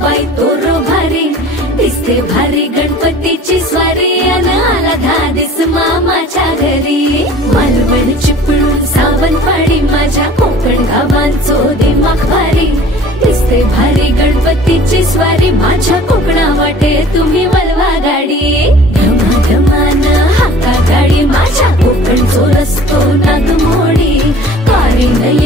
बाई तोरो भारी दिसते भारी गणपतीची स्वारी अन आला धादिस मामाच्या घरी मालवण चिपळूण सावंतवाडी माझ्या कोकण गावांचो दिमाग भारी दिसते भारी गणपतीची स्वारी माझ्या कोकणा वाटे तुम्ही वलवा गाडी घमाघमान हाका गाडी माझ्या कोकणचो रस्तो नागमोडी पारी नये